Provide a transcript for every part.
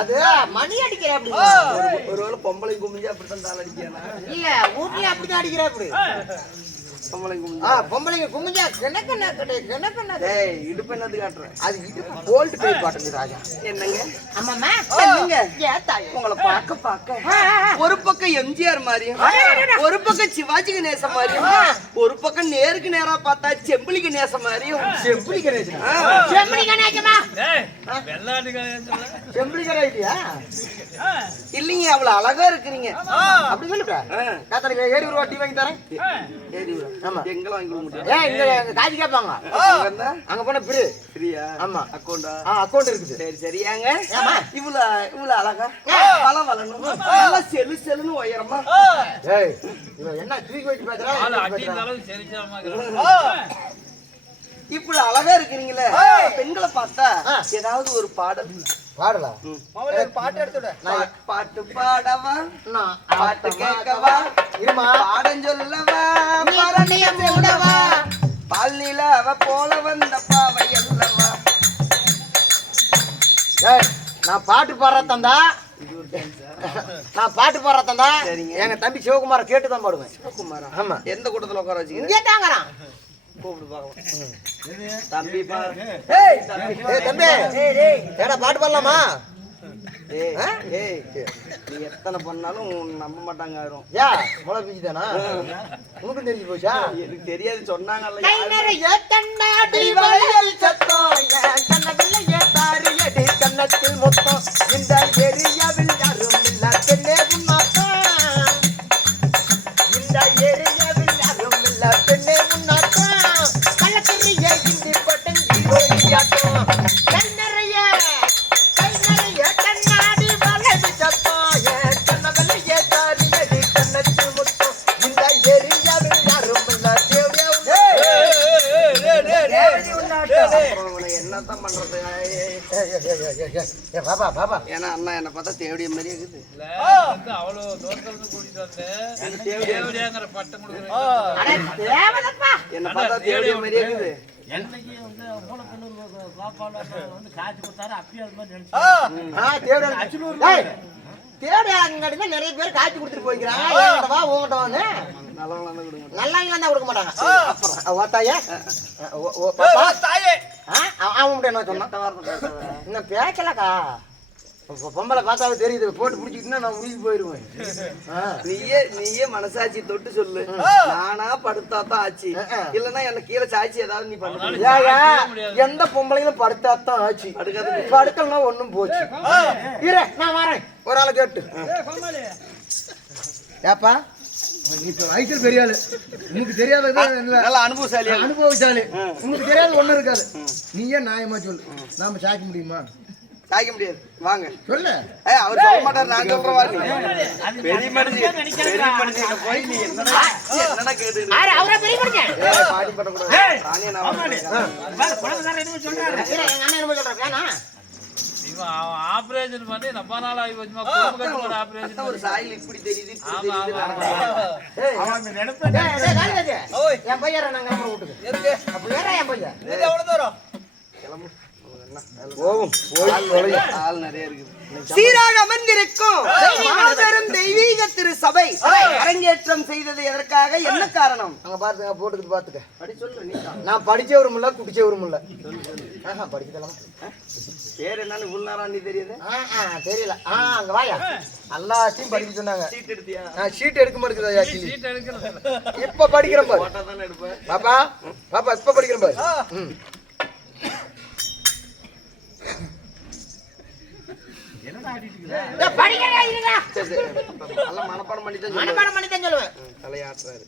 அது மணி அடிக்கிற அப்படி ஒருவேளை பொம்பளை குமிஞ்சு அப்படித்தான் தாள் அடிக்கிறா இல்ல வீட்லயே அப்படிதான் அடிக்கிற அப்படி பொம்பளைங்க குமிஞ்சா கிணக்கண்ணா ஏய் இடுப்பு என்னது காட்டுறேன் அது இடுப்பு கோல்டு பை பாட்டுங்க ராஜா என்னங்க அம்மாமா என்னங்க ஏத்தாய் உங்களை பார்க்க ஒரு பக்கம் எம்ஜிஆர் மாதிரியும் ஒரு பக்கம் சிவாஜி கணேசன் மாதிரியும் ஒரு பக்கம் நேருக்கு நேரா பார்த்தா செம்பிலி கணேசன் மாதிரியும் செம்பிலி கணேசமா செம்பிலி கணேசியா இல்லைங்க அவ்வளவு அழகா இருக்கிறீங்க அப்படி சொல்லுங்க ஏறி ஒரு வட்டி வாங்கி தரேன் ஏறி ஆமா எங்க வாங்கி கொடுக்க முடியும் இங்க காசு கேட்பாங்க அங்க போன ஃப்ரீயா ஆமா அக்கௌண்ட் இருக்குது சரி சரியாங்க இவ்வளவு அழகா வள வளணும் நல்லா செல்லு செல்லுன்னு உயரமா ஏய் இவன் என்ன தூக்கி வச்சு பேசுறா இப்படி அழகா இருக்கிறீங்களே பெண்களை பார்த்தா ஏதாவது ஒரு பாடல் பாடலா பாட்டு எடுத்துட பாட்டு பாடவா பாட்டு கேட்கவா இருமா பாடம் சொல்லவா மூடவா பால் நிலவ போல வந்த பாவை அல்லவா நான் பாட்டு பாடுறதா எங்க தம்பி சிவகுமார கேட்டுதான் பாடுவேன். சிவகுமாரா? ஆமா. எந்த கூட்டத்துல உட்கார வச்சீங்க? இங்கே தாங்கறான். கூப்பிடு பாக்கலாம். தம்பி பாரு. ஏய் தம்பி. டேய் ஏடா பாட்டு பாடலாமா? ஏய் நீ எத்தனை பண்ணாலும் நம்ப மாட்டாங்க யாரும். யா மொளை பிஞ்சுதானா? உனக்கு தெரிஞ்சு போச்சா? எனக்கு தெரியாது சொன்னாங்கல்ல. கை நிறைய கண்ணாடி வளையல் சத்தம் என் கண்ணவில்லை ஏத்தாரி அடி கண்ணத்தில் மொத்தம் இந்த ஏரியாவில் யாரும் இல்ல பெண்ணே உன்னாத்தான் இந்த ஏரியாவில் யாரும் இல்ல பெண்ணே உன்னாத்தான் கள்ளக்கறிய இந்தி பட்டங்கி ஓய்யாட்டம் கை நிறைய கண்ணாடி வளையல் சத்தம் என் கண்ணவில்லை ஏத்தாரி அடி கண்ணத்தில் மொத்தம் இந்த ஏரியாவில் யாரும் இல்ல என்னதான் பண்றது? பாபா ஏன்னா அண்ணா என்ன பார்த்தா தேவடிய மாதிரியே இருக்குது. என்ன பார்த்தா தேவடிய மாதிரியே இருக்குது. நிறைய பேர் காய்ச்சி கொடுத்துட்டு போய்க்கிறாங்க. நல்லா கொடுக்க மாட்டாங்க. இன்னும் பேசலக்கா பொம்பளை பார்த்தாவே தெரியுது. போட்டு பிடிச்சிக்கிட்டுனா நான் உயிர் போயிருவேன். நீயே மனசாட்சி தொட்டு சொல்லு. நானா படுத்தாதான் ஆச்சு, இல்லன்னா என்ன கீழே சாட்சி ஏதாவது நீ பண்ண. எந்த பொம்பளைங்களும் படுத்தாதான் ஆச்சு. படுக்கலாம் ஒண்ணும் போச்சு. இரு நான் வரேன். ஒரு ஆளை கேட்டு ஏப்பா வயசில் பெரிய ஆளு. உங்களுக்கு தெரியாத அனுபவசாலி. உங்களுக்கு தெரியாத ஒண்ணும் இருக்காது. நீயே நியாயமா சொல்லு. நாம சாய்க்க முடியுமா? சாய்க்க முடியாது. வாங்க சொல்லு. அவர் சொல்ல மாட்டார், நான் சொல்றேன். பெரிய மனுஷன் போய் நீ என்னடா கேட்டு பாடி பண்ணக்கூடாது. ஆபரேஷன் பண்ணி ரொம்ப நாள் ஆகி போச்சுமா. ஒரு சாயில் இப்படி தெரியுது. என் பையன் நாங்க வீட்டுக்கு என் பையன் சீராக அமர்ந்திருக்கும் மாபெரும் தெய்வீக திரு சபை அரங்கேற்றம் செய்தது எதற்காக? என்ன காரணம்? அங்க பாத்துக்க போட்டுக்கிட்டு பாத்துக்க. படி சொல்லு. நான் படிச்சவரும் இல்ல குடிச்சவரும் இல்ல. படிக்கலாம். பேர் என்னன்னு இவ்வளவு நேரம் நீ தெரியுது? தெரியல. அங்க வாயா. எல்லாத்தையும் படிக்க சொன்னாங்க. சீட் எடுத்தியா? சீட் எடுக்க மாட்டேங்குதா? இப்ப படிக்கிறேன் பாரு. பாப்பா இப்ப படிக்கிறேன் பாரு. மனப்பாடம் பண்ணி தான் சொல்லுவேன். தலையாட்டுறாரு.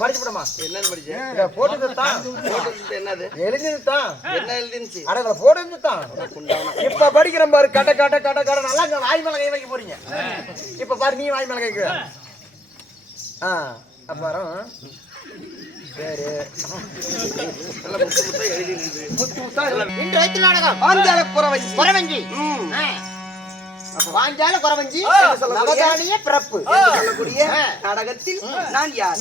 படிச்சுடமா. என்னன்னு படிச்சேன்? போட்டுதான் என்னது எழுதிதான். என்ன எழுதிச்சு? அட போட்டுதான். இப்ப படிக்கிறேன் பாரு. கட்ட கட்ட கட்ட கட்ட நல்லா வாய் மேல கை வைக்க போறீங்க. இப்ப பாரு நீ வாய் மேல கைக்கு. அப்புறம் பேரு பிறப்பு நாடகத்தில் நான் யார்?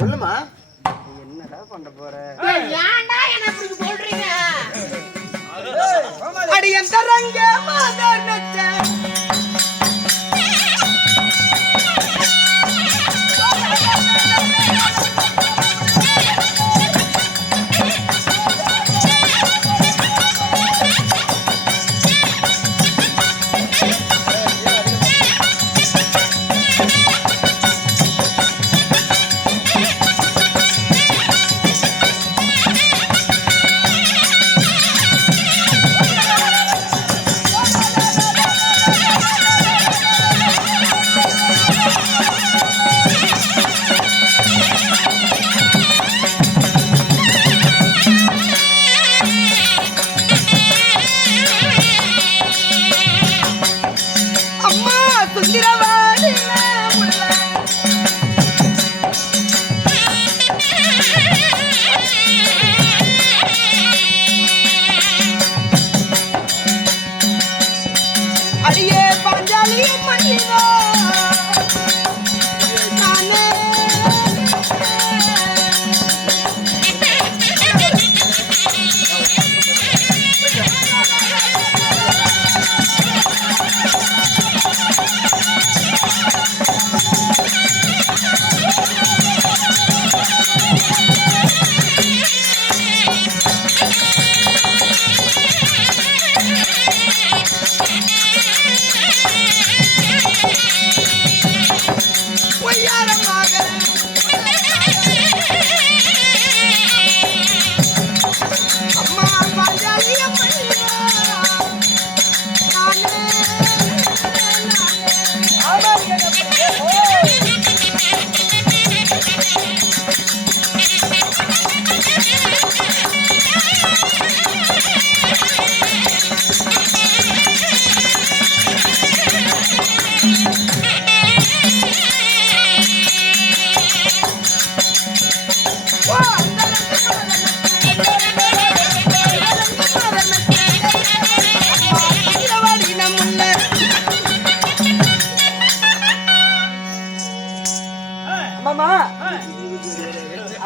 சொல்லுமா. என்னடா பண்ண போற? ஏன்டா என்ன இப்படி சொல்றீங்க? அடி எந்த ரங்க மாதர் நச்ச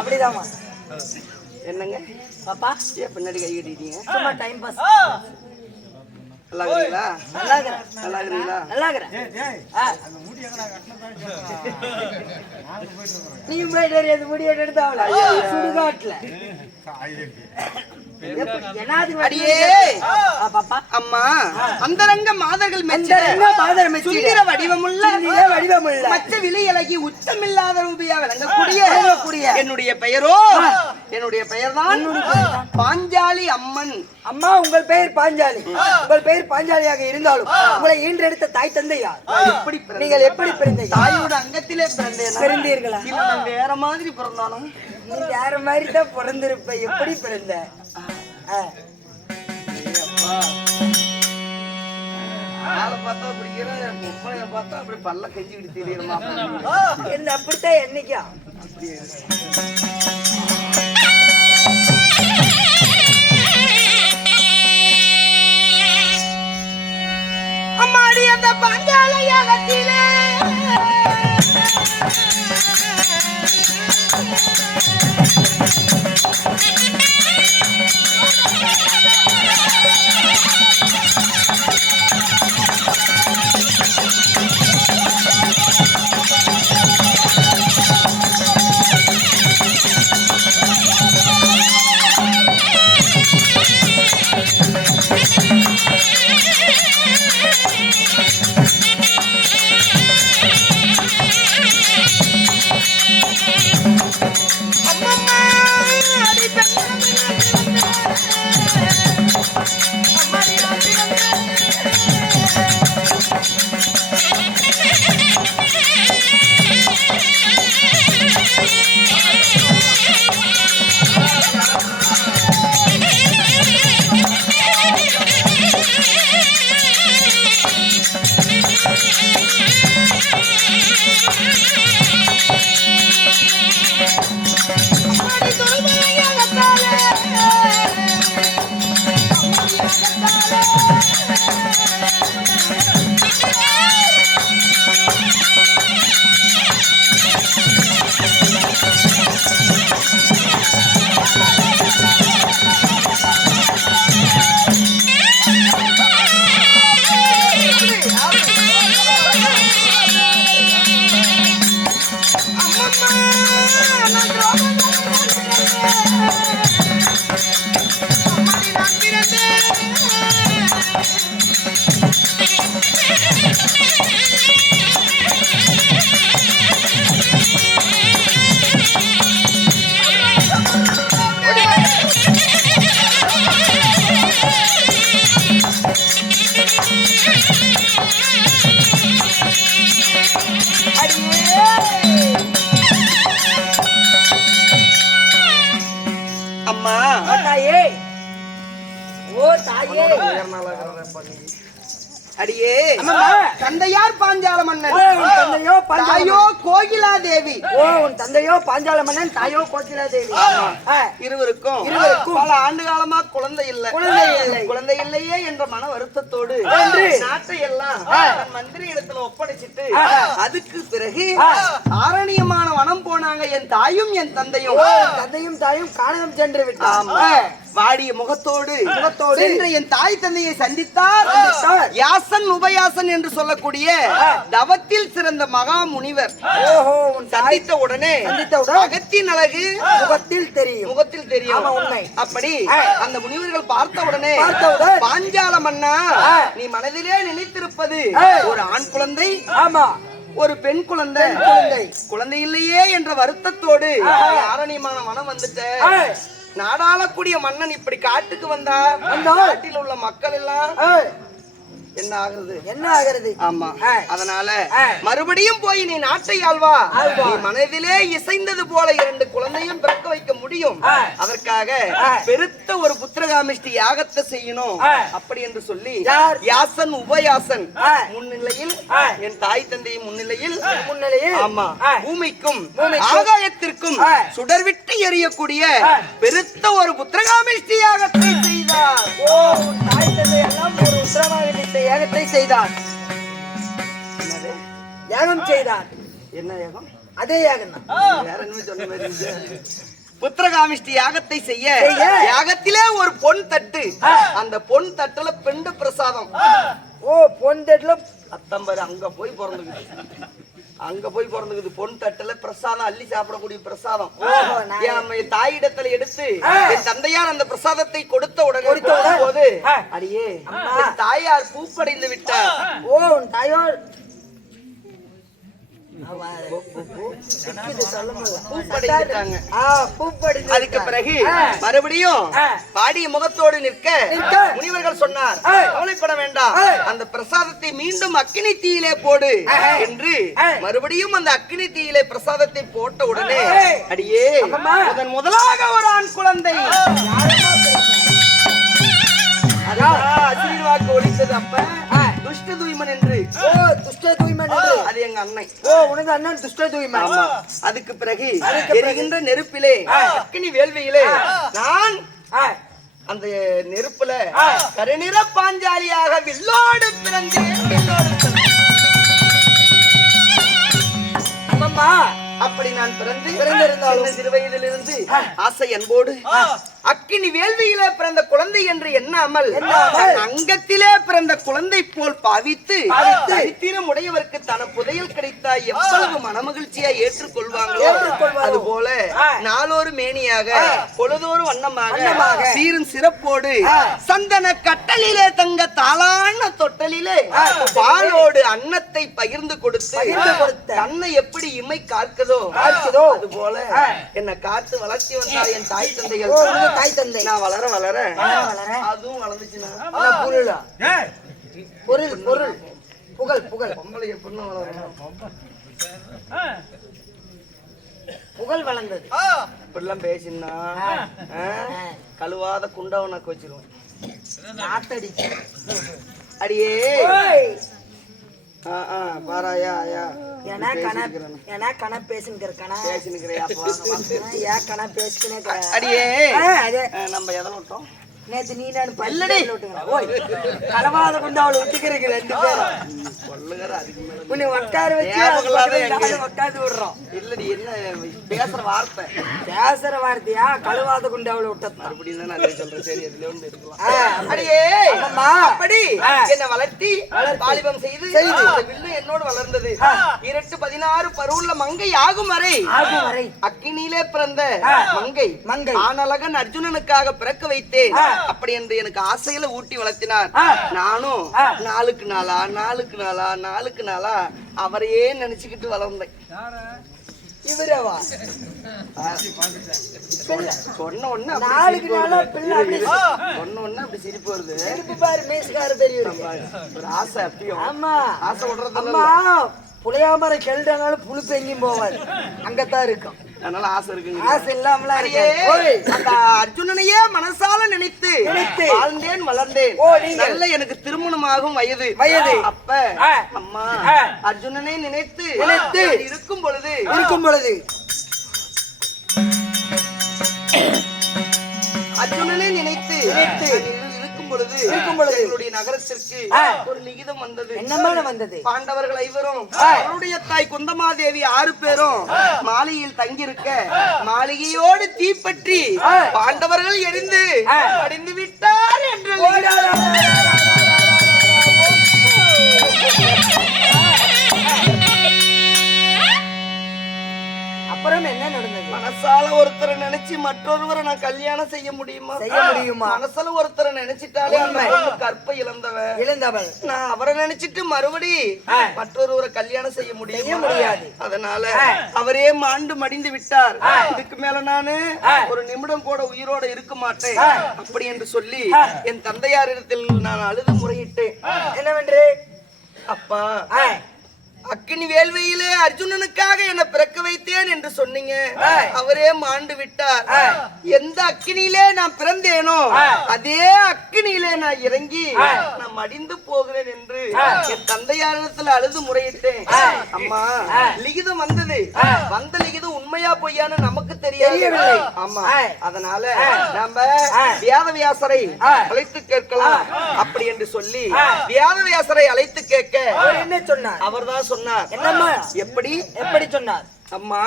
அப்படிதாம்மா. என்னங்க பாப்பா ஏன் பின்னாடி கை கட்டிட்டீங்க? சும்மா டைம் பாஸ். நல்லா இருக்கீங்களா? நல்லா இருக்கிறேன். நல்லா இருக்கீங்களா? நல்லா இருக்கிறேன். நீ போயிட்டு அது முடிய எடுத்தாவல சுடுகாட்டுல அடியே பாப்பா அம்மா அந்தரங்க மாதர்கள் சுந்தர வடிவமுள்ள மற்ற விலை இலகி உச்சமில்லாத ரூபியா விளங்கக்கூடிய என்னுடைய பெயரோ என்னுடைய பெயர்தான் பாஞ்சாலி அம்மன். அம்மா உங்கள் பெயர் பாஞ்சாலி. உங்கள் பெயர் பாஞ்சாலியாக இருந்தாலும் உங்களை ஈன்றெடுத்த தாய் தந்தை யார்? நீங்கள் எப்படி பிறந்தீங்க? தாயோட அங்கத்திலே பிறந்தீர்களா? இல்ல நான் வேற மாதிரி பிறந்தானோ? நீ வேற மாதிரி தான் பிறந்திருப்ப. எப்படி பிறந்த? ஆளை பார்த்தா பிடிக்கிற முப்பனைய பார்த்தா அப்படி பல்ல கெஞ்சிக்கிட்டு தெரியுமா? என்ன அப்படித்தான் என்னைக்கா அம்மாடி அந்த பாஞ்சாலையாகத்திலே தாயே. அடியே அம்மா. தந்தையார் பாஞ்சால மன்னன், ஓ, உன் தந்தையோ பாஞ்சால தாயோ கோகிலா தேவி. ஓ, உன் தந்தையோ பாஞ்சால மன்னன், தாயோ கோகிலா தேவி. இருவருக்கும் பல ஆண்டு காலமா குழந்தை இல்லை. குழந்தை இல்லையே என்ற மன வருத்தத்தோடு நாட்டை எல்லாம் தன் மந்திரி இடத்துல ஒப்படைச்சிட்டு அதுக்கு பிறகு ஆரணியமான வனம் போனாங்க என் தாயும் என் தந்தையும். தந்தையும் தாயும் காணகம் சென்று விட்டார். வாடிய முகத்தோடு சென்ற என் தாய் தந்தையை சந்தித்தார். யாசன் உபயாசன் என்று சொல்லக்கூடிய தவத்தில் சிறந்த மகா முனிவர். ஓஹோ, உன் சந்தித்த உடனே அகத்தின் அழகு முகத்தில் தெரியும். ஆமா, உண்மை. அப்படி அந்த முனிவர்கள் பார்த்த உடனே பாஞ்சால மன்னா, நீ மனதிலே நினைத்திருப்பது ஒரு ஆண் குழந்தை, ஆமா, ஒரு பெண் குழந்தை. குழந்தை இல்லையே என்ற வருத்தத்தோடு ஆரணியமான மனம் வந்துட்ட. நாடாளக்கூடிய மன்னன் இப்படி காட்டுக்கு வந்தா நாட்டில் உள்ள மக்கள் எல்லாம் என்ன ஆகுறது? ஆமா, அதனால மறுபடியும் போய் நீ நாட்டை ஆள்வா. நீ மனதிலே இசைந்தது போல 2 குழந்தையும் பிறக்க வைக்க முடியும். அதற்காக பெருத்த ஒரு புத்திரகாமிஷ்டி யாகத்தை செய்யணும் அப்படி என்று சொல்லி யாசன் உபயாசன் முன்னிலையில், என் தாய் தந்தையின் முன்னிலையில், ஆமா, பூமிக்கும் ஆகாயத்திற்கும் சுடர்விட்டு எரியக்கூடிய பெருத்த ஒரு புத்திரகாமிஷ்டி யாகத்தை செய்தார். தாய் தந்தை எல்லாம் ஒரு உத்தரவாக யாகத்தை செய்தார். யாகம் செய்தார். என்ன யாகம்? அதே யாகம் தான். வேற என்ன சொன்ன மாதிரி புத்திரகாமிஷ்டி யாகத்தை செய்ய யாகத்திலே ஒரு பொன் தட்டு, அந்த பொன் தட்டுல பெண்டு பிரசாதம். ஓ, பொன் தட்டுல அத்தம்பரு அங்க போய் பிறந்துக்குது. பொன் தட்டுல பிரசாதம், அள்ளி சாப்பிடக்கூடிய பிரசாதம். தாயிடத்துல எடுத்து என் தந்தையார் அந்த பிரசாதத்தை கொடுத்த உடனே போது அடியே தாயார் பூப்படைந்து விட்டார். ஓ, உன் தாயார் அதுக்கு பிறகு மறுபடியும் பாடிய முகத்தோடு நிற்க முனிவர்கள் சொன்னார், கவலைப்பட வேண்டாம், அந்த பிரசாதத்தை மீண்டும் அக்கினி தீயிலே போடு என்று மறுபடியும் அந்த அக்கினி தீயிலே பிரசாதத்தை போட்ட உடனே அடியே முதலாக ஒரு ஆண் குழந்தை அசிர்வாக்கு ஒழித்தது. அப்ப துஷ்ட தூய்மன் என்று. ஓ, துஷ்ட தூய்மன் என்று. அது எங்க அண்ணன். ஓ, உனது அண்ணன் துஷ்ட தூய்மன். அதுக்கு பிறகு எரிகின்ற நெருப்பிலே அக்கினி வேள்வியிலே நான் அந்த நெருப்புல கருநிற பாஞ்சாலியாக வில்லோடு பிறந்தேன். அப்படி நான் பிறந்திருந்தாலும் சிறு வயதிலிருந்து ஆசை அன்போடு அக்கினி வேள்வியிலே பிறந்த குழந்தை என்று எண்ணாமல் அங்கத்திலே பிறந்த குழந்தை போல் பாவித்து சரித்திரம் உடையவருக்கு தன புதையல் கிடைத்தா எவ்வளவு மனமகிழ்ச்சியா ஏற்றுக்கொள்வாங்களோ அது போல நாளொரு மேனியாக பொழுதோறு வண்ணமாக சீரும் சிறப்போடு சந்தன கட்டலிலே தங்க தாளான தொட்டலிலே பாலோடு அன்னத்தை பகிர்ந்து கொடுத்து தன்னை எப்படி இமை காக்குதோ அது போல என்ன காத்து வளர்ச்சி வந்தா என் தாய் தந்தைகள். தாய் தந்தை நான் வளர அதுவும் வளர்ந்துச்சுன்னா பொருள் புகழ் பொம்பளை எப்படின்னு வளரணும், புகழ் வளர்ந்தது. இப்படிலாம் பேசினா கழுவாத குண்டவனாக்கு வச்சிருவேன். அடியே பாராயா அடியே நம்ம எதை விட்டோம்? நேத்து நீ நான் களவாத கொண்டு அவளை விட்டுக்கிறீங்க 2 பேரும். உன்னை உட்கார வச்சு உட்காந்து விடுறோம். இல்லடி என்ன பேசுற வார்த்தையா? களுவாத கொண்டு அவளை விட்டது அப்படின்னு நான் சொல்றேன். சரி, அதுல ஒண்ணு இருக்கலாம். அடியே அப்படி என்ன வளர்த்தி வாலிபம் செய்து வில்லு என்னோடு வளர்ந்தது. 16 பருவள்ள மங்கை ஆகும் வரை அக்கினியிலே பிறந்த மங்கை ஆனழகன் அர்ஜுனனுக்காக பிறக்க வைத்தேன். அப்படி என்று எனக்கு ஆசையில ஊட்டி வளர்த்தினார். நானும் நாளுக்கு நாளா அவரையே நினைச்சுக்கிட்டு வளர்ந்தேன். இவரவா சொன்ன உடனே அப்படி சிரிப்பு வருது. பாரு, மேஸ்கார பெரிய ஒரு ஆசை அப்பயும் ஆமா ஆசை விடுறதெல்லாம் புளியாமரை கெல்டானாலும் புழுப்பு எங்கேயும் போவாது, அங்கத்தான் இருக்கும். அதனால ஆசை இருக்குங்க. ஆசை இல்லாமலாம் அடியே, இருக்கு. அந்த அர்ஜுனனையே மனசால நினைத்து வாழ்ந்தேன் வளர்ந்தேன். நல்ல எனக்கு திருமணமாகும் வயது. அப்ப அம்மா அர்ஜுனனை நினைத்து இருக்கும் பொழுது அர்ஜுனனை நினைத்து இருக்கும் பொழுது எங்களுடைய நகரத்திற்கு ஒரு லிகிதம் வந்தது. என்னமான வந்தது? பாண்டவர்கள் ஐவரும் அவருடைய தாய் குந்தமாதேவி 6 பேரும் மாளிகையில் தங்கியிருக்க மாளிகையோடு தீப்பற்றி பாண்டவர்கள் எரிந்து அடிந்து விட்டார் என்று அப்புறம் என்ன நடந்தது? மனசால ஒருத்தரை நினைச்சு மற்றொருவரை நான் கல்யாணம் செய்ய முடியுமா? மனசால ஒருத்தரை நினைச்சிட்டாலே கற்பை இழந்தவள் நான் அவரை நினைச்சிட்டு மறுபடி மற்றொருவரை கல்யாணம் செய்ய முடியாது. அதனால அவரே மாண்டு மடிந்து விட்டார். இதுக்கு மேல நானு ஒரு நிமிடம் கூட உயிரோட இருக்க மாட்டேன் அப்படி என்று சொல்லி என் தந்தையாரிடத்தில் நான் அழுது முறையிட்டேன். என்னவென்று? அப்பா, அக்கினி வேள்வியிலே அர்ஜுனனுக்காக என்ன பிறக்க வைத்தேன் என்று சொன்னீங்க, அவரே மாண்டு விட்டார். எந்த அக்கினியிலே நான் பிறந்தேனோ அதே அக்கினியிலே நான் இறங்கி நான் மடிந்து போகிறேன் என்று என் தந்தையாரிடத்தில் அழுது முறையிட்டேன். அம்மா, லிகிதம் வந்தது. வந்த லிகிதம் உண்மையா பொய்யான்னு நமக்கு தெரியவில்லை. ஆமா, அதனால நம்ம வேதவியாசரை அழைத்து கேட்கலாம் அப்படி என்று சொல்லி வேதவியாசரை அழைத்து கேட்க என்ன சொன்னார்? அவர்தான் சொன்னார். என்னம்மா? எப்படி சொன்னார்? அம்மா,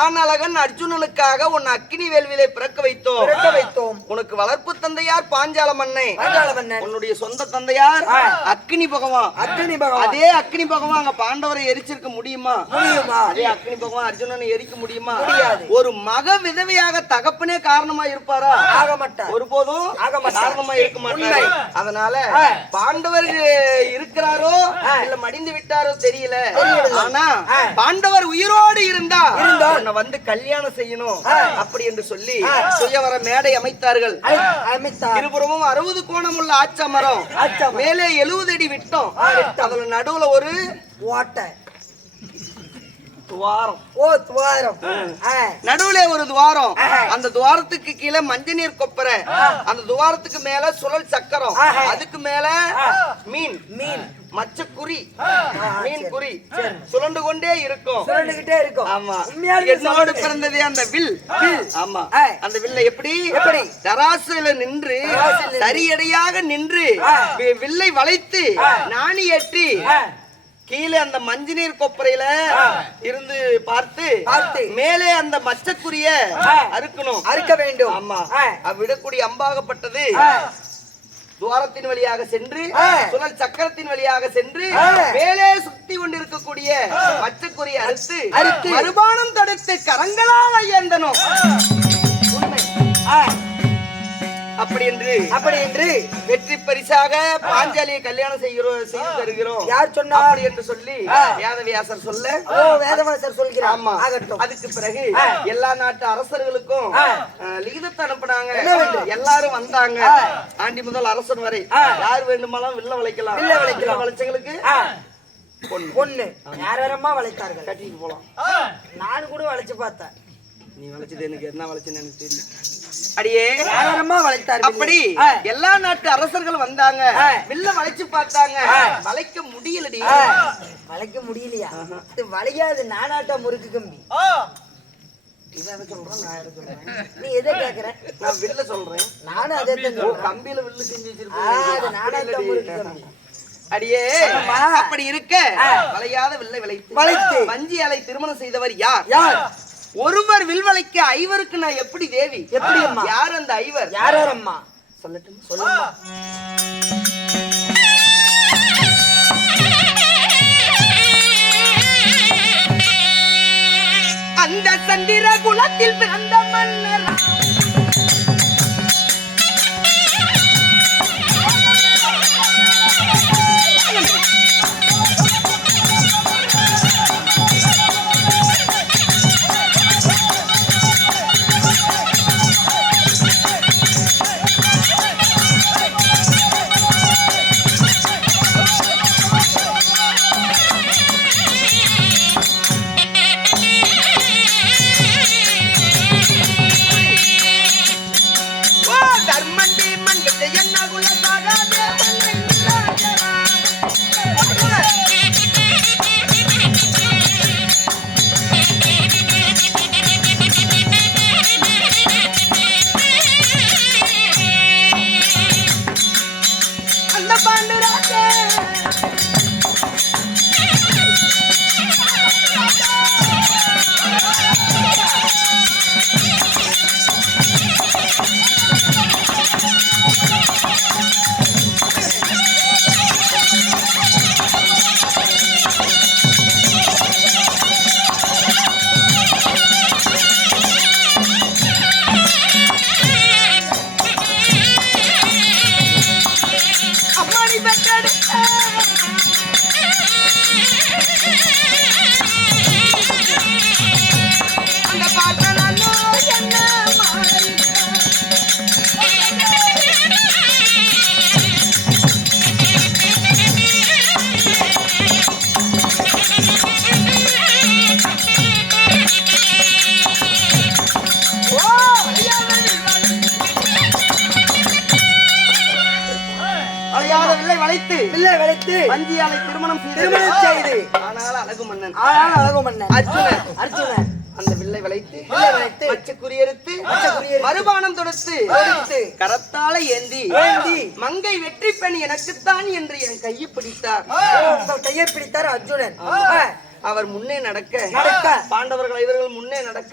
ஆனழகன் அர்ஜுனனுக்காக உன் அக்கினி வேள்வியிலே பிறக்க வைத்தோம். உனக்கு வளர்ப்பு தந்தையார் பாஞ்சால மன்னன். உன்னுடைய சொந்த தந்தையார் அக்கினி பகவான். அதே அக்கினி பகவான் அங்க பாண்டவரை எரிச்சிருக்க முடியுமா? அதே அக்கினி பகவான் அர்ஜுனனை எரிக்க முடியுமா? ஒரு மக விதவையாக தகப்பனே காரணமா இருப்பாரா? ஆக மாட்டார். ஒருபோதும் காரணமா இருக்க மாட்டார். அதனால பாண்டவர் இருக்கிறாரோ இல்ல மடிந்து விட்டாரோ தெரியல. ஆனா பாண்டவர் உயிரோடு இருந்தா உன்னை வந்து கல்யாணம் செய்யணும் அப்படி என்று சொல்லி சுயவர மேடை அமைத்தார்கள். இருபுறமும் 60 கோணம் உள்ள ஆச்சமரம், மேலே 70 அடி விட்டோம். அதுல நடுவுல ஒரு ஓட்டை துவாரம். நடுவுல ஒரு துவாரம். அந்த துவாரத்துக்கு கீழே மஞ்சள் நீர் கொப்பரை, அந்த துவாரத்துக்கு மேல சுழல் சக்கரம், அதுக்கு மேல மீன் மச்சக்குறி மீன் குறி சுழண்டு கொண்டே இருக்கும். ஆமா, என்னோடு பிறந்ததே அந்த வில். ஆமா, அந்த வில்ல எப்படி தராசுல நின்று சரியடையாக நின்று வில்லை வளைத்து நாணி ஏற்றி கீழே அந்த மஞ்சள் நீர் கொப்பரையில இருந்து பார்த்து மேலே அந்த மச்சக்குரிய அறுக்க வேண்டும். ஆமா, விடக்கூடிய அம்பாகப்பட்டது துவாரத்தின் வழியாக சென்று சுழல் சக்கரத்தின் வழியாக சென்று மேலே சுத்தி கொண்டிருக்கக்கூடிய மச்சக்குரிய அறுத்து மறுபானம் தடுத்து கரங்களால் ஐயந்தனும் அப்படி என்று வெற்றி பரிசாக பாஞ்சாலியை கல்யாணம் செய்து தருகிறோம். யார் சொன்னா? அப்படி என்று சொல்லி வேதவியாசர் சொல்ல வேதவியாசர் சொல்கிறார். ஆமா, அதுக்கு பிறகு எல்லா நாட்டு அரசர்களுக்கும் லிகிதத்தை அனுப்புனாங்க. எல்லாரும் வந்தாங்க. ஆண்டி முதல் அரசன் வரை யார் வேண்டுமானாலும் வில்ல வளைக்கலாம். வளைச்சங்களுக்கு பொண்ணு யாரமா வளைத்தார்கள். கட்டிட்டு போலாம். நான் கூட வளைச்சு பார்த்தேன். நீ வளைச்சது எனக்கு என்ன வளைச்சுன்னு எனக்கு தெரியும். அடியே, அப்படி எல்லா நாட்டு அரசர்கள் வந்தாங்க. வில்ல வளைச்சு பார்த்தாங்க. வளைக்க முடியலடி. வளைக்க முடியலையா? இது வளையாது. நானாட்டா முறுக்கு கம்பி. நீ எதை கேக்குற? நான் வில்ல சொல்றேன். நானும் அதே கம்பியில வில்லு செஞ்சு வச்சிருக்கேன். அடியே, அப்படி இருக்க வளையாத வில்லை வளைத்து வஞ்சி அலை திருமணம் செய்தவர் யார்? ஒருவர் வில்வளைக்க ஐவருக்கு நான் எப்படி தேவி? எப்படி அம்மா? யார் அந்த ஐவர்? யார் அம்மா? சொல்லட்டும், சொல்லுமா. அந்த சந்திர குலத்தில் பிறந்த மன்னர் வளைத்து வஞ்சியாலை திருமணம் செய்து ஆனால் அழகு மன்னன் அர்ஜுனன் அந்த வில்லை வளைத்து பச்சைக்குரியறுத்து மறுபானம் தொடுத்து கரத்தால ஏந்தி மங்கை வெற்றி பெண் எனக்குத்தான் என்று என் கையை பிடித்தார் அர்ஜுனன். அவர் முன்னே நடக்க பாண்டவர்கள் இவர்கள் முன்னே நடக்க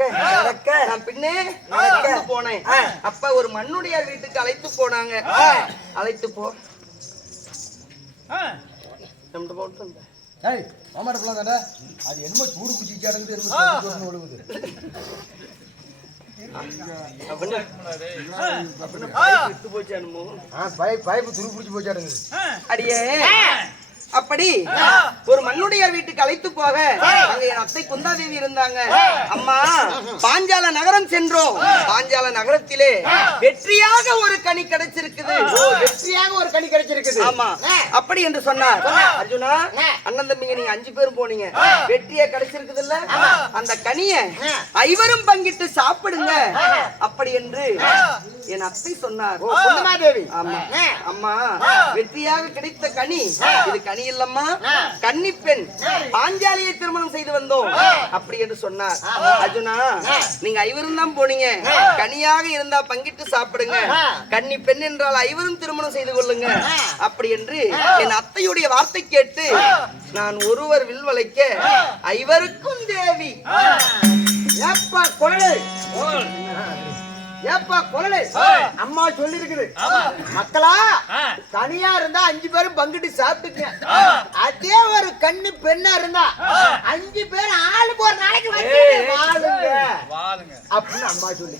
நான் பின்னே நடந்து போனேன். அப்ப ஒரு மண்ணுடையார் வீட்டுக்கு அழைத்து போனாங்க. அழைத்து போ மாமாட்ட பிள்ளை தாண்டா அது என்னமோ சூடு பூச்சி அடங்குது ஒழுகுது போச்சு அனுபவம் பைப்பு துரு பிடிச்சி போச்சு அடங்குது அடியே. அப்படி ஒரு மண்ணுடையார் வீட்டுக்கு அழைத்து போக அங்க என் அத்தை குந்தாதேவி இருந்தாங்க. அம்மா பாஞ்சால நகரம் சென்றோம். பாஞ்சால நகரத்திலே வெற்றியாக ஒரு கனி கிடைச்சிருக்குது. ஆமா அப்படி என்று சொன்னார். அர்ஜுனா அண்ணன் தம்பிங்க நீங்க 5 பேரும் போனீங்க. வெற்றியா கிடைச்சிருக்குது இல்ல அந்த கனிய ஐவரும் பங்கிட்டு சாப்பிடுங்க அப்படி என்று என் அத்தை சொன்னார். ஆமா அம்மா வெற்றியாக கிடைத்த கனி இது கனி இல்லம்மா கன்னி பெண் பாஞ்சாலியை திருமணம் செய்து வந்தோம் அப்படி என்று சொன்னார். அர்ஜுனா நீங்க ஐவரும் தான் போனீங்க. கனியாக இருந்தா பங்கிட்டு சாப்பிடுங்க. கன்னி பெண் என்றால் ஐவரும் திருமணம் செய்து கொள்ளுங்க அப்படி என்று என் அத்தையுடைய வார்த்தை கேட்டு நான் ஒருவர் வில் வளைக்க ஐவருக்கும் தேவி. அம்மா சொல்லி இருக்குது மக்களா தனியா இருந்தா 5 பேரும் பங்கிட்டு சாப்பிட்டுக்க. அதே ஒரு கண்ணு பெண்ணா இருந்தா 5 பேர் ஆளுக்கு ஒரு நாளைக்கு அப்படின்னு அம்மா சொல்லி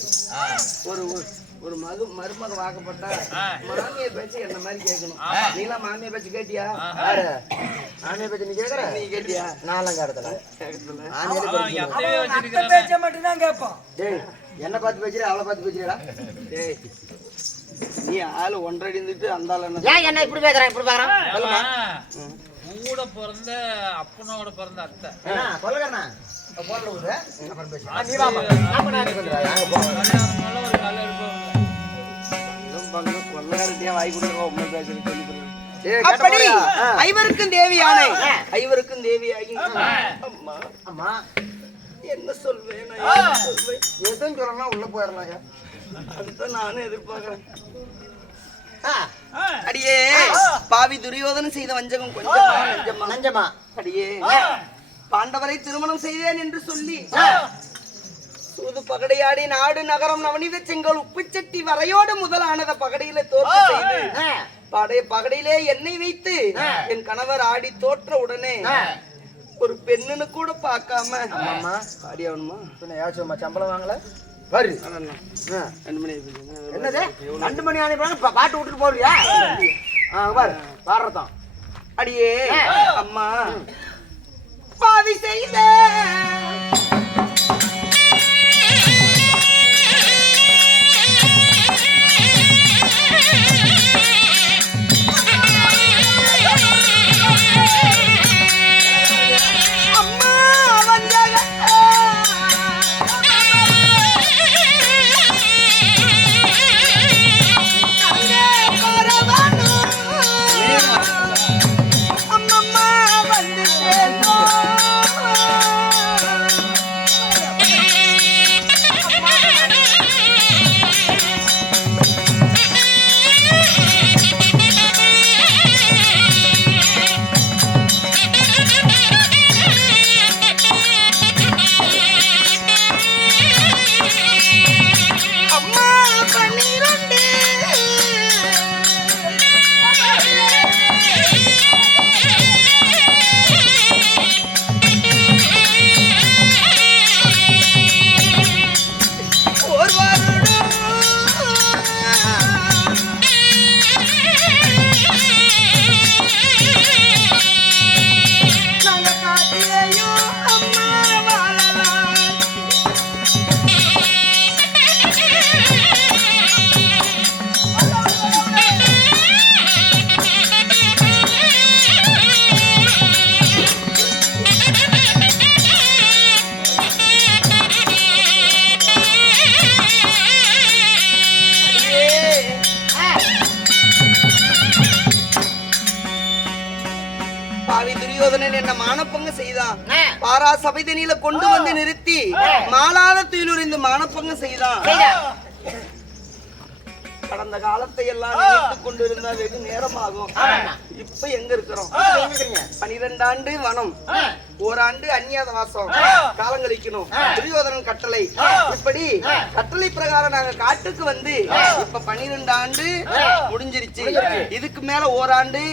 ஒரு மருமக வாக்கப்பட்டா மாமிய பேச்சு என்ன மாதிரி கேட்கணும். நீலாம் மாமிய பேச்சு கேட்டியா? மாமிய பேச்சு நீ கேக்குற? நீ கேட்டியா? நான்லாம் கேட்டதுல மட்டும்தான் கேட்போம். என்ன பார்த்து பேசுற அவளை பார்த்து பேசுறா? நீ ஆளு 1.5 அடி இருந்துட்டு அந்த ஆள் என்ன இப்படி பேசுறான் இப்படி பாக்குறான்? கூட பிறந்த அப்பனோட பிறந்த அத்தை சொல்லுங்கண்ணா போன்ல விடு அப்புறம் பேசுறேன். நீ கல்யாணம் வாமா ஒரு கல்யாணம் எடுப்பாங்க கொள்ளையாரட்டியா வாய் கொடுக்க உண்மை பேசுறேன்னு சொல்லி அப்படி ஐவருக்கும் தேவியானே ஐவருக்கும் தேவியாகி அம்மா அம்மா என்ன சொல்வேன் எதுவும் சொல்லலாம் உள்ள போயிடலாம். அதுதான் நானும் எதிர்பார்க்கிறேன். அடியே பாவி துரியோதனன் செய்த வஞ்சகம் கொஞ்சமா நஞ்சமா அடியே பாண்டவரை திருமணம் செய்தேன் என்று சொல்லி சூது பகடையாடி நாடு நகரம் நவநீத செங்கோல் உப்புச்சட்டி வரையோடு முதலானத பகடையில தோற்று செய்து பகடையிலே எண்ணெய் வைத்து என் கணவர் ஆடி தோற்ற உடனே ஒரு பெண்ணுன்னு கூட பார்க்காம ஆடி ஆகணுமா யாச்சுமா சம்பளம் வாங்கல வரு 2 மணி என்னது 2 மணி ஆனப்ப பாட்டு விட்டுட்டு போறியா? பாரு பாடுறதான் அடியே அம்மா பாவி செய்த பாரா சபைதனியில கொண்டு வந்து நிறுத்தி மாலாத துயிலுரிந்து மானப்பங்கம் செய்தான். கடந்த காலத்தை எல்லாம் நினைத்துக் கொண்டிருந்தா வெகு நேரமாகும். இப்ப எங்க இருக்கிறோம்? 12 ஆண்டு வனம், ஓராண்டு அந்நியாத வாசம், காலங்களிக்கணும். துரியோதனன் கட்டளை, இப்படி கட்டளை பிரகாரம் நாங்க காட்டுக்கு வந்து இப்ப 12 ஆண்டு முடிஞ்சிருச்சு. இதுக்கு மேல ஓராண்டு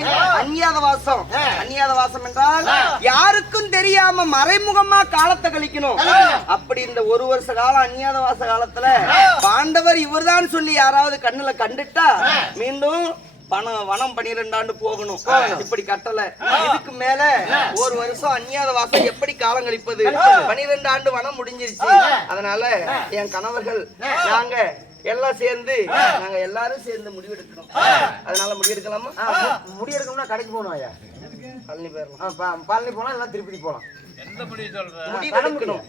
அந்நியாத வாசம். அந்நியாத வாசம் என்றால் யாருக்கும் தெரியாம மறைமுகமா காலத்தை கழிக்கணும். அப்படி இந்த 1 வருஷ காலம் அந்நியாத வாச காலத்துல பாண்டவர் இவர்தான் சொல்லி யாராவது கண்ணுல கண்டுட்டா மீண்டும் வனம் 12 ஆண்டு போகணும். இப்படி கட்டல. இதுக்கு மேல 1 வருஷம் அந்நியாத வாசம் எப்படி காலம் கழிப்பது? 12 ஆண்டு வனம் முடிஞ்சிருச்சு. அதனால என் கணவர்கள் நாங்க எல்லாம் சேர்ந்து நாங்க எல்லாரும் சேர்ந்து முடிவெடுக்கணும். அதனால முடிவெடுக்கலாமா? முடிவெடுக்கணும்னா கடைக்கு போகணும் ஐயா. பழனி போயிடலாம். பழனி போலாம், இல்ல திருப்பதி போலாம். எந்த முடிவு சொல்ற? முடிவெடுக்கணும்.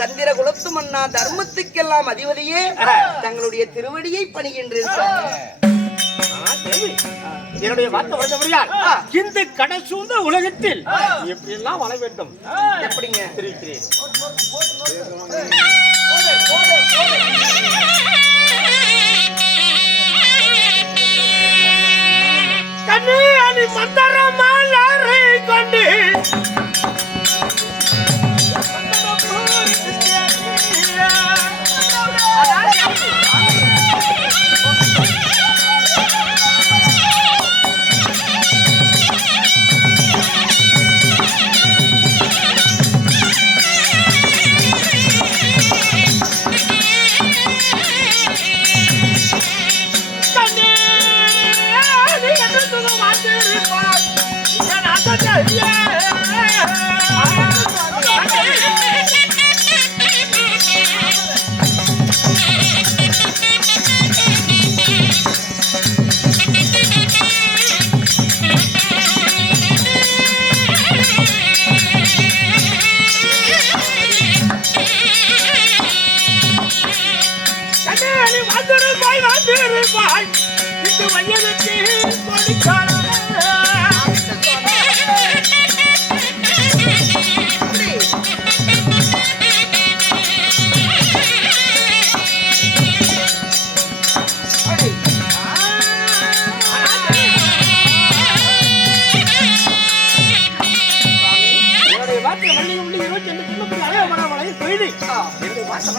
சந்திர குலத்து மன்னா தர்மத்துக்கெல்லாம் அதிபதியே தங்களுடைய திருவடியை பணிகின்றேன். என்னுடைய வார்த்தை வந்தபடியால் இந்த கடை சூழ்ந்த உலகத்தில் எப்படி எல்லாம் வாழ வேண்டும் எப்படிங்க தெரிவிக்கிறேன். கண்ணு அணி மந்தரமாலை கொண்டு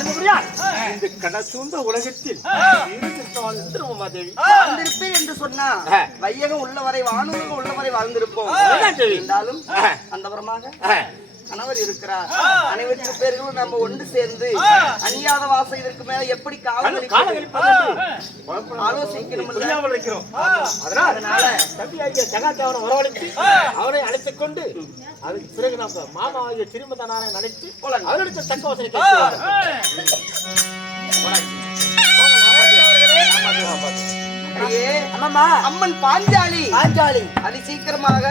முடியாது இந்த கடசூழ்ந்த உலகத்தில் திருமமாதேவி வாழ்ந்திருப்பேன் என்று சொன்னா வையகம் உள்ளவரை வானுலகம் உள்ளவரை வாழ்ந்திருப்போம். இருந்தாலும் அந்த புறமாக கணவர் இருக்கிறார். அனைவருக்கு பேர்களும் நம்ம ஒன்று சேர்ந்து அநியாத வாசம் இதற்கு மேல எப்படி ஆலோசிக்கணும் இருக்கிறோம். அதனால தம்பியாகிய ஜகாத்தேவனை வரவழைத்து அவரை அழைத்துக் கொண்டு அதுக்கு பிறகு நம்ம மாமா ஆகிய திருமதனாரை நினைத்து அவர்களுக்கு தக்க வசதி அம்மன் பாஞ்சாலி பாஞ்சாலி அதி சீக்கிரமாக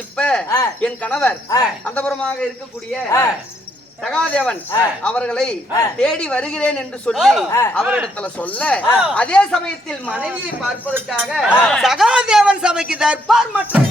இப்ப என் கணவர் அந்தபுரமாக இருக்கக்கூடிய சகாதேவன் அவர்களை தேடி வருகிறேன் என்று சொல்லி அவரிடத்துல சொல்ல அதே சமயத்தில் மனைவியை பார்ப்பதற்காக சகாதேவன் சபைக்கு தர்பார் மற்றும்